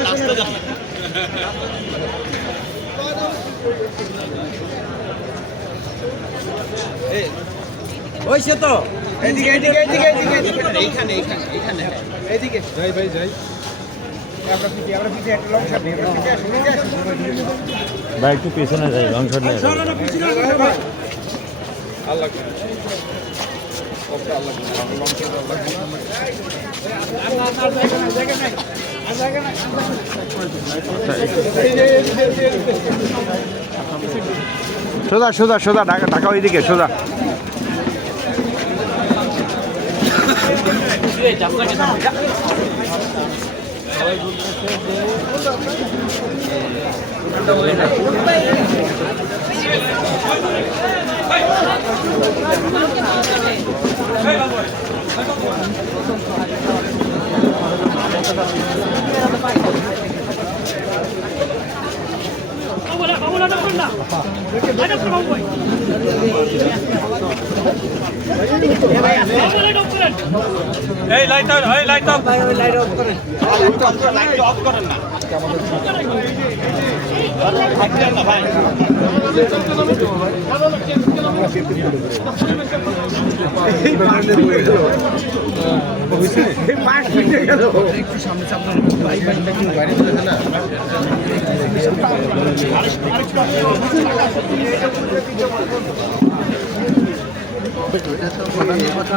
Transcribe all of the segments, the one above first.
হয়েছে তো এদিকে এদিকে এদিকে এদিকে এইখানে এইখানে এইখানে এদিকে যাই ভাই যাই ভাই একটু পেছনে যাই লং শট নেই আল্লাহ সোজা সোজা সোজা ঢাকা ঢাকা ওইদিকে সোজা এই লাইট অফ এই লাইট অফ এই ভাই বড় ভাই এটা তো প্রধান কথা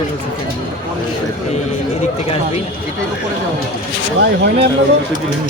এই ফেলছে এদিক থেকে আসবি ভাই হয় না